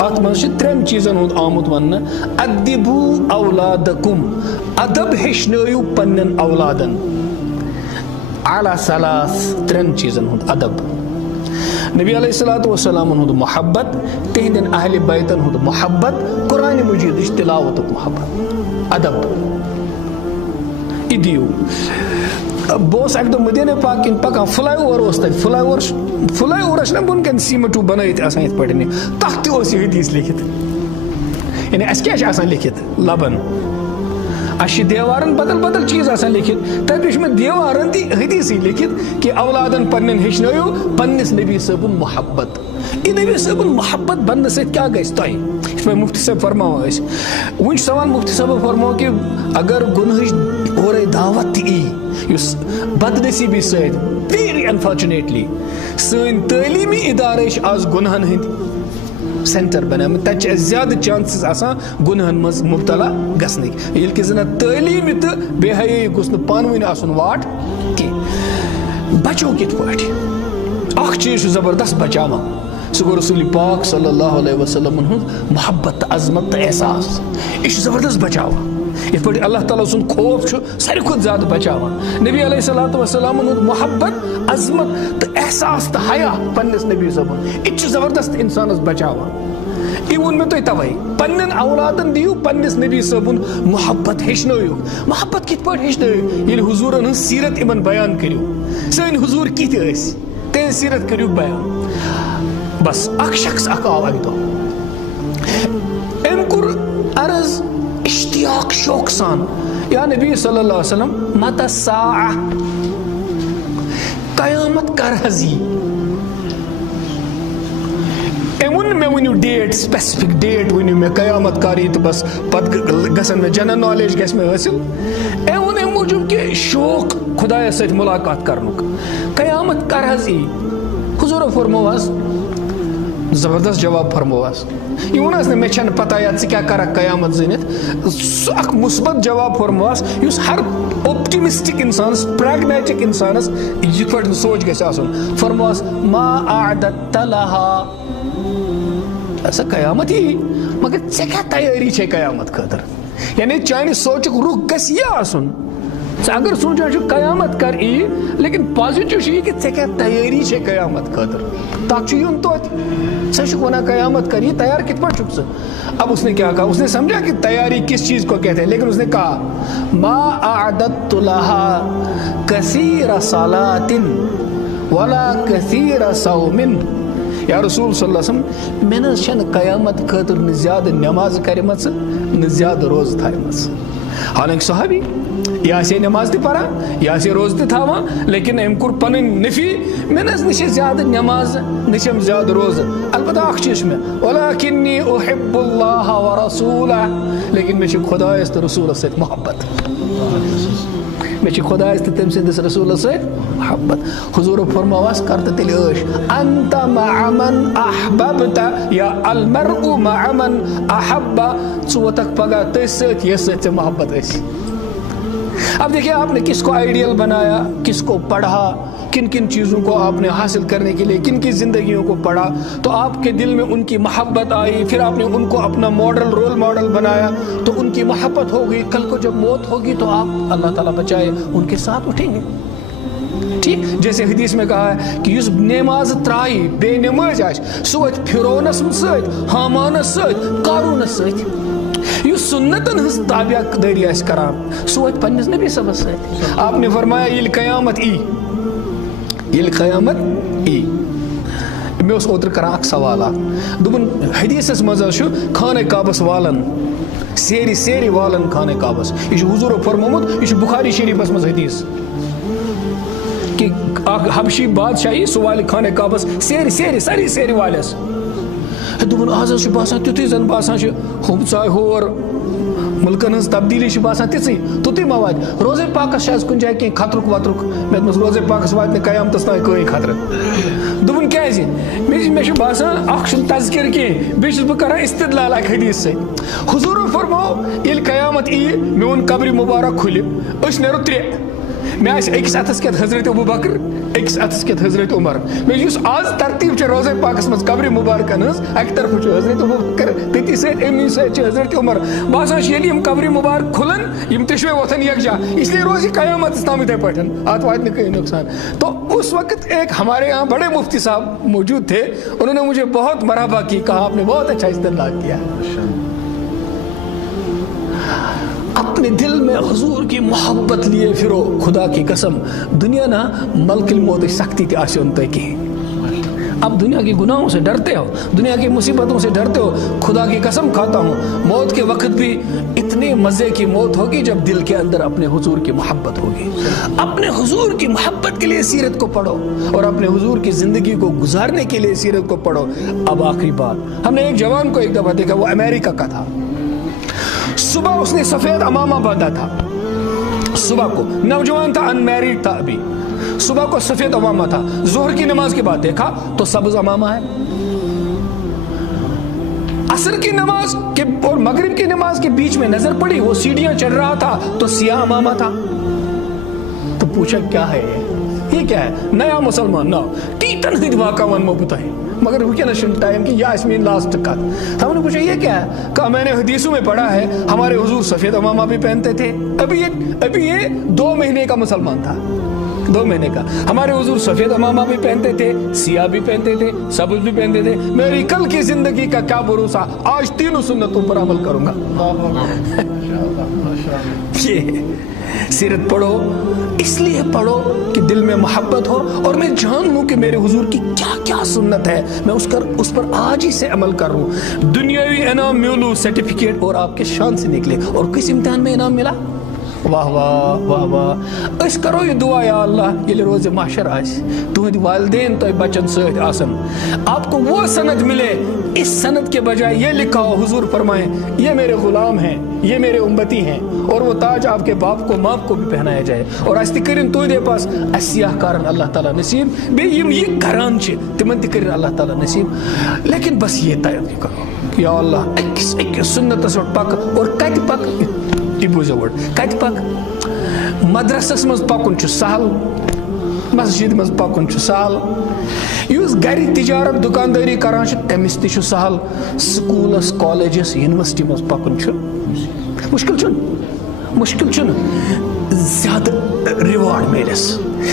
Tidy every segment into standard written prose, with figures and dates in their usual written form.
ات من ترین چیزن ہند آمت ون ادبو اولادکم ادب ہیچنو پنن اولادن علی ثلاث ترین چیزن ہند ادب نبی علیہ الصلوۃ والسلام ہند محبت تہندین اہل بیتن ہند محبت قرآن مجید تلاوت محبت ادب ادیو بہت اک دہ مدینہ پاک کن پکان فلائی اوور اس تک فلائی اوور نا بن کن سیمٹو بنائت آسان یت پڑھنے تحت اس یہ حدیث لکھت یعنی اس کیا آسان لکھت لبن اس دیوارن بدل بدل چیز آسان لکھت تب میں دیوارن تی حدیث لکھت کہ اولادن پنن ہیچنو پنس نبی صاحب محبت یہ نبی صاحب محبت بننے سے کیا گیس تھی اس میں مفتی صاحب فرماو اس ون سوال مفتی صاحب فرماو کہ اگر گنہش اور دعوت ای اس بدنصیبی سید ویری انفارچونیٹلی سن تعلیمی ادارے آز گنہن ہند سینٹر بنام تک زیادہ چانسز آسان گنہن مز مبتلا گھنک یل کہ زن تعلیمی تو بے حیائی گوس پانوین آسن واٹ کی بچو کت پاٹھ اخ چیز زبردست بچاوان سہ گو رسول پاک صلی اللہ علیہ وسلم ہند محبت عظمت احساس یہ زبردست بچاوان یت پہ اللہ تعالیٰ سن خوف ساروی کھت زیادہ بچاوان نبی علیہ الصلوۃ والسلام ہند محبت عظمت تو احساس تو حیا پنس نبی صاحب یہ زبردست انسانس بچاوان یہ ون میں تھی توے پنن اولادن دیو پنس نبی صاحب محبت ہیچنو محبت کت پہ ہیچنو یل حضورن ہن سیرت امن بیان کرو سن حضور کت یس تہذ سیرت کرو بیان بس اخ شخص اخ آو اک دہ ام کور عرض اشتیاق شوق سان یا نبی صلی اللہ علیہ وسلم مت الساعہ قیامت کر حضی امن میں ونیو ڈیٹ سپیسفک ڈیٹ ونیو میں قیامت کاری تو بس پت گسن میں جنرل نالج گھس میں حاصل امن ام موجود کہ شوق خدا ست ملاقات کرنک قیامت کر حضی حضور فرمواس زبردست جواب فرمواس یہ ونس نا مے پتہ یا کیا کرک قیامت زنت اخ مثبت جواب فرمواس اس ہر اوپٹمسٹک انسانس پریگمیٹک انسانس یہ پہ سوچ گھس آسن فرمواس ما اعددت لها ایسا قیامت ہی مگر ے کیا تیاری چھ قیامت خاطر یعنی چانہ سوچک رخ گھس یہ آسن اگر سوچان قیامت کر ای لیکن پازیٹو یہ کہ ے کیا تیاری چھ قیامت خاطر تک یون تو سہ ونان قیامت کر یہ تیار کت پہ ثہ اب اس نے کیا کہا اس نے سمجھا کہ تیاری کس چیز کو کہتے ہیں لیکن اس نے کہا ما اعددت لها کثیر صلاۃ ولا کثیر صوم یا رسول صلی اللہ علیہ وسلم میں نے چھن قیامت خاطر نہ زیادہ نماز کرمت نہ زیادہ روز تھائمت حالانکہ صحابی یا سے نماز تہ پڑھان یا سے روز تہ تھاوان لیکن ام کور پنن نفی میں نش زیادہ نماز نشم زیادہ روز البتہ اخ چیز میں ولکنی احب اللہ ورسولہ لیکن میں خدایس تو رسول ست محبت میں خدایس تو تم سندس رسول ست محبت حضور فرماواس کرت تیل عش انت مع من احببت یا المرء مع من احب ثوتک پگہ تس ست یہ ست محبت اس اب دیکھیں آپ نے کس کو آئیڈیل بنایا کس کو پڑھا کن کن چیزوں کو آپ نے حاصل کرنے کے لیے کن کی زندگیوں کو پڑھا تو آپ کے دل میں ان کی محبت آئی پھر آپ نے ان کو اپنا ماڈل رول ماڈل بنایا تو ان کی محبت ہو گئی کل کو جب موت ہوگی تو آپ اللہ تعالیٰ بچائے ان کے ساتھ اٹھیں گے ٹھیک جیسے حدیث میں کہا ہے کہ اس نماز ترائی بے نماز آج سوت پھرونس ست حامانس ست قارونس ست یہ سنتن ہز تابع داری آس کران سہ وت پنس نبی صبس ست آپ نے فرمایا یل قیامت ای یل قیامت ای میں اس اوتر کران اک سوالات دپن حدیثس مز خانہ کعبس والن سیری سیری والن خانہ کعبس یہ حضور فرمومت یہ بخاری شریفس مز حدیث کہ حبشی بادشاہی سہ والہ خانہ کعبس سیری سیری ساری سیری والس دپن آز باسان تیتھے زن باسان ہم ژاے ہور ملکن ہز تبدیلی باسان تیژی توٚتُے ما واتہِ روزے پاکس کُنہِ جایہِ کینٛہہ خطرُک وطرُک مےٚ دوٚپمَس روزے پاکس واتہِ نہٕ قیامتس تانۍ کٕہٕنۍ خطرٕ دوٚپُن کیازِ مےٚ چھُ باسان اکھ چھُنہٕ تذکر کینٛہہ بیٚیہِ چھُس بہٕ کران استدلال اکھ حدیث سۭتۍ حضوٗرو فرماو ییٚلہِ قیامت ییہِ میون قبرِ مُبارک کھُلہِ أسۍ نیرو ترٛےٚ میں أکِس اَتھس کٮ۪تھ حضرت ابو بکر أکِس اَتھس کٮ۪تھ حضرت عمر مےٚ یُس آز ترتیٖب چھِ روزے پاکس منٛز قبرِ مُبارکن ہٕنٛز اَکہِ طرفہٕ چھُ حضرت ابو بکر تٔتی سۭتۍ اَمی سۭتۍ چھِ حضرت عمر باسان چھِ ییٚلہِ یِم قبرِ مُبارک کھُلن یِم تشوے وۄتھن یکجا اس لیے روزِ قیامتس تام یِتھے پٲٹھۍ اتھ واتہِ نہٕ کٕہٕنۍ نقصان. تو اس وقت ایک ہمارے یہاں بڑے مفتی صاحب موجود تھے, انہوں نے مجھے بہت مرحبا کی, کہا آپ نے بہت اچھا استدلال کیا. اپنے دل میں حضور کی محبت لیے پھرو, خدا کی قسم دنیا نا ملک الموت سختی تھی آسیون تو کی. اب دنیا کے گناہوں سے ڈرتے ہو, دنیا کی مصیبتوں سے ڈرتے ہو, خدا کی قسم کھاتا ہوں موت کے وقت بھی اتنے مزے کی موت ہوگی جب دل کے اندر اپنے حضور کی محبت ہوگی. اپنے حضور کی محبت کے لیے سیرت کو پڑھو اور اپنے حضور کی زندگی کو گزارنے کے لیے سیرت کو پڑھو. اب آخری بات, ہم نے ایک جوان کو ایک دفعہ دیکھا, وہ امریکہ کا تھا. صبح اس نے سفید امامہ باندھا تھا, صبح کو نوجوان تھا, ان میریڈ تھا ابھی, صبح کو سفید امامہ تھا. ظہر کی نماز کے بعد دیکھا تو سبز امامہ ہے. عصر کی نماز کے اور مغرب کی نماز کے بیچ میں نظر پڑی, وہ سیڑھیاں چڑھ رہا تھا تو سیاہ امامہ تھا. تو پوچھا کیا ہے یہ کیا ہے؟ نیا مسلمان نہ ٹیٹن ہند واقع ون مو بتائیں, مگر وکینس ٹائم کی یا اس میں لاسٹ کا. ہم نے پوچھا یہ کیا ہے؟ کہا میں نے حدیثوں میں پڑھا ہے ہمارے حضور سفید امامہ بھی پہنتے تھے. ابھی یہ 2 مہینے کا مسلمان تھا, 2 مہینے کا. ہمارے حضور سفید امامہ بھی پہنتے تھے, سیاہ بھی پہنتے تھے, سبز بھی پہنتے تھے. میری کل کی زندگی کا کیا بھروسہ, آج 3 سنتوں پر عمل کروں گا. یہ سیرت پڑھو, اس لیے پڑھو کہ دل میں محبت ہو اور میں جان لوں کہ میرے حضور کی کیا کیا سنت ہے, میں اس پر آج ہی سے عمل کر رہا ہوں. دنیاوی انعام میولو سرٹیفکیٹ اور آپ کے شان سے نکلے, اور کس امتحان میں انعام ملا؟ واہ واہ واہ واہ. اس کرو یہ دعا, یا اللہ یہ روز محشر آس تہد والدین تو بچن سۭتۍ آسن, آپ کو وہ سند ملے, اس سند کے بجائے یہ لکھا ہو حضور فرمائیں یہ میرے غلام ہیں, یہ میرے امتی ہیں, اور وہ تاج آپ کے باپ کو ماں کو بھی پہنایا جائے. اور اس تہ کرن تہدے پاس سیاہ کارن اللہ تعالیٰ نصیب, بیٚیہِ یِم یہ گھران تمن تہ کرن اللہ تعالیٰ نصیب. لیکن بس یہ طے کرو یا اللہ اکس سنتس پک, اور کت پک یہ بوزو ورڈ, کت پک. مدرسس مز پکن چھ سہل, مسجد مز پکن چھ سہل, یس گھر تجارت دکانداری کران تمس تہ چھ سہل, سکولس کالجس یونیورسٹی مز پکن چھ مشکل چھ, مشکل چھ. زیادہ ریوارڈ میلس,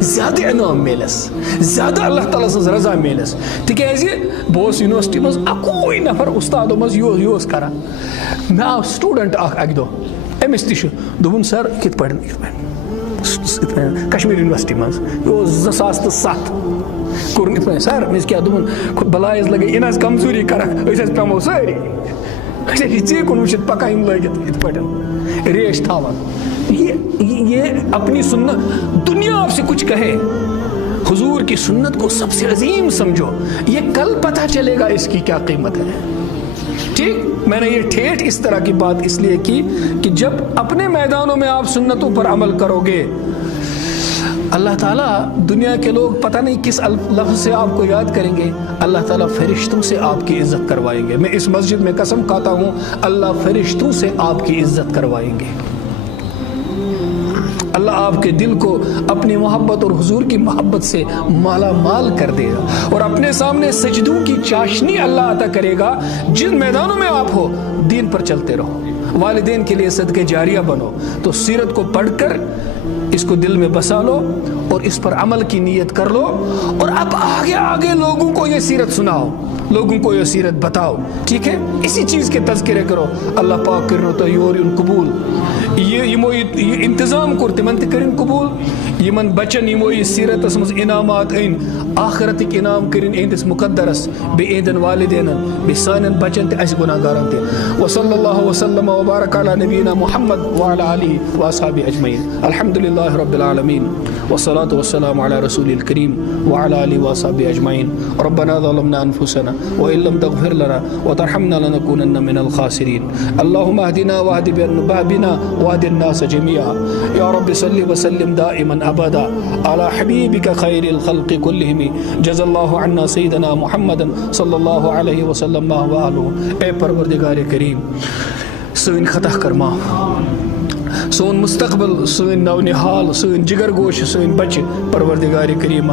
زیادہ انعام میلس, زیادہ اللہ تعالیٰ سز رضا میلس. تکیازِ بہٕ اوسُس یونیورسٹی مز اکوے نفر استادو مز یہ کران. مےٚ آو سٹوڈنٹ اکھ دۄہ, أمِس تہِ چھُ دوٚپُن سر کِتھ پٲٹھۍ کشمیٖر یونیورسٹی منٛز, یہِ اوس 2007 کوٚرُن یِتھ پٲٹھۍ سر. مےٚ کیٛاہ دوٚپُن بلاے حظ لگے یِن حظ کمزوٗری کرکھ, أسۍ حظ پیٚمو سٲری, أسۍ حظ چھِ ژےٚ کُن وٕچھِتھ پکان یِم لٲگِتھ یِتھ پٲٹھۍ ریش تھاوان. یہ اپنی سنت, دنیا آپ سے کچھ کہے, حضور کی سنت کو سب سے عظیم سمجھو, یہ کل پتہ چلے گا اس کی کیا قیمت ہے. ٹھیک, میں نے یہ ٹھیٹ اس طرح کی بات اس لیے کی کہ جب اپنے میدانوں میں آپ سنتوں پر عمل کرو گے, اللہ تعالیٰ دنیا کے لوگ پتہ نہیں کس لفظ سے آپ کو یاد کریں گے, اللہ تعالیٰ فرشتوں سے آپ کی عزت کروائیں گے. میں اس مسجد میں قسم کھاتا ہوں اللہ فرشتوں سے آپ کی عزت کروائیں گے. اللہ آپ کے دل کو اپنی محبت اور حضور کی محبت سے مالا مال کر دے گا, اور اپنے سامنے سجدوں کی چاشنی اللہ عطا کرے گا. جن میدانوں میں آپ ہو دین پر چلتے رہو, والدین کے لیے صدقہ جاریہ بنو. تو سیرت کو پڑھ کر اس کو دل میں بسا لو اور اس پر عمل کی نیت کر لو, اور اب آگے آگے لوگوں کو یہ سیرت سناؤ, لوگوں کو یہ سیرت بتاؤ. ٹھیک ہے, اسی چیز کے تذکرے کرو. اللہ پاک کرنو تو یور ان قبول, یہ انتظام کور تمن تہ کرن قبول, یمن بچن یمو یہ سیرتس مز انعامات این, آخرتک انعام کرن اہندس مقدرس, بے اہندن والدینن, بے سانن بچن تہ اس گناہگارن تہ. وصلی اللہ وسلم وبارک علی نبینا محمد وعلی آلہ واصحابہ اجمعین. الحمدللہ رب العالمین والصلاة والسلام علی رسول الکریم وعلی آلہ واصحابہ اجمعین. ربنا ظلمنا انفسنا وان لم تغفر لنا وترحمنا لنكونن من الخاسرین. اللهم اهدنا واهد بنا واهد الناس جميعا. یا رب صل وسلم دائما ابدا على حبیبک خیر الخلق كلهم. جزا اللہ عنا سیدنا محمد صلی اللہ علیہ وسلم و آلہ. اے پروردگار کریم سن خطا کر معاف, سون مستقبل سن نو نحال سن جگر گوش سن بچہ پروردگار کریمہ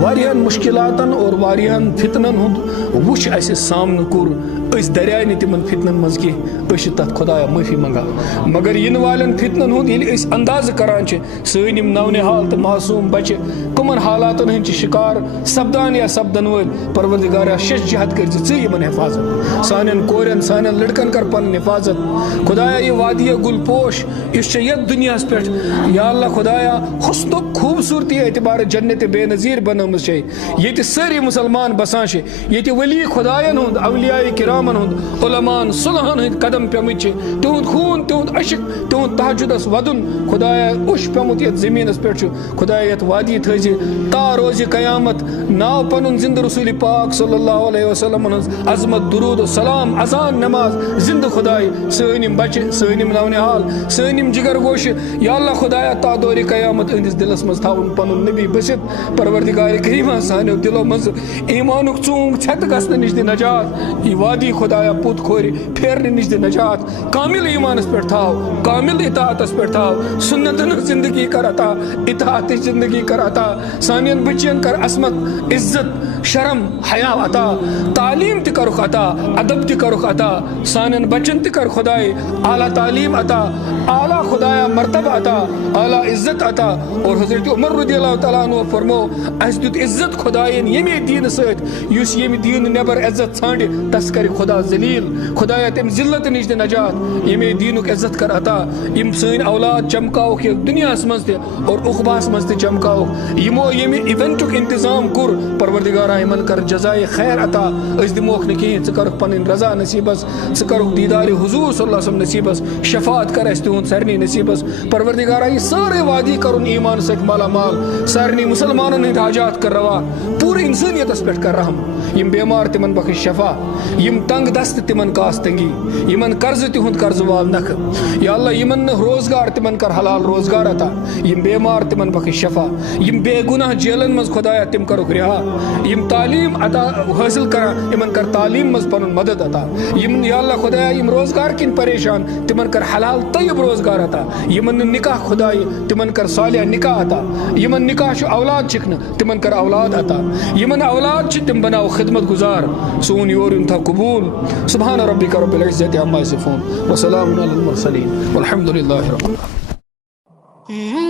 واریاہن مشکلاتن اور واریاہن فتنن ہند وچ اس سامنے کور اس دریائے نہ تمن فتنن مز کی اس تت خدایا معافی منگا مگر ین والن فتنن ہند یل اس انداز کران سن نو نحال تو معصوم بچہ کمن حالاتن ہند شکار سپدان یا سپدن ول پروردگار شش جہت کر ژٕ حفاظت سانن کورن سانن لڑکن کر پن حفاظت خدایا یہ وادی گل پوش اس یت دنیا پہ یا اللہ خدایا حسن و خوبصورتی اعتبار جنت بے نظیر بنم یہ ساری مسلمان بسان یہ ولی خدائن ہند اولیاء کرامن ہند علماء صلحن ہند قدم پیمت تہد خون تہد عشق تہد تہجدس ودن خدایا اش پیمت یت زمینس پہ خدایا یت وادی تھز تا روز قیامت ناو پن زند رسول پاک صلی اللہ علیہ وسلم عظمت درود و سلام اذان نماز زند خدائے سنم بچہ سنم نو نحال سنم جگر گوش یا اللہ خدایا تا دور قیامت اندس دلس مز تھاون پن نبی بسط پروردگار کریمہ سانو دلو مز ایمانک چونگ چھت گسن نش دی نجات یہ وادی خدایا پوت کھور پھیرنے نش دی نجات کامل ایمانس پہ تھاو کامل اطاعتس پہ تھاو سنتن زندگی کر عطا اطاعت زندگی کر عطا سانین بچین کر عصمت عزت شرم حیا عطا تعلیم تہ کرخ عطا ادب تہ کرخ عطا سانین بچن تہ کر خدائے اعلیٰ تعلیم عطا اعلیٰ خدایا مرتبہ عطا اعلیٰ عزت عطا اور حضرت عمر رضی اللہ تعالیٰ عنہ فرمو اس دیت عزت خدائین یمی دین ست یس یمی دین نبر عزت ژھانڈ تس کر خدا ذلیل خدایا تم ذلت نش دِ نجات یمی دینک عزت کر عطا یم سن اولاد چمکاوک دنیاس مز تہ اور عقباس مز تہ چمکاوک یمو یمی ایونٹک انتظام کور پروردگارا یمن کر جزائے خیر عطا اس دموک نہ کہین ژٕ کرکھ پنن رضا نصیبس ژٕ کرکھ دیدار حضور صلی اللہ علیہ وسلم نصیبس شفاعت کر اس تہند سارنی نصیبس پروردگارا یہ سارے وادی کرن ایمان ست مالا مال سارنی مسلمانن ہند حاجات کر روا پورے انسانیتس پہ کر رحم یم بیمار تمن بخش شفا یم تنگ دست تمن کاس تنگی یمن قرض تہند قرض وال نکھ یا اللہ یمن روزگار تمن کر حلال روزگار عطا یم بیمار تمن بخش شفا یم بے گناہ جیلن مز خدایا تم کرو رہا یم تعلیم عطا حاصل کر یمن کر تعلیم مز پن مدد عطا یم یا اللہ خدایا یم روزگار کن پریشان تمن کر حلال طیب روزگار عطا یمن نکاح خدائی تمن کر صالح نکاح عطا یمن نکاح چھ اولاد چکن تمن کر اولاد عطا یمن اولاد چھ تم بناو خدمت گزار سون یور انتہا قبول سبحان ربک رب العزت عما یصفون وسلام علی المرسلین والحمد للہ رب العالمین.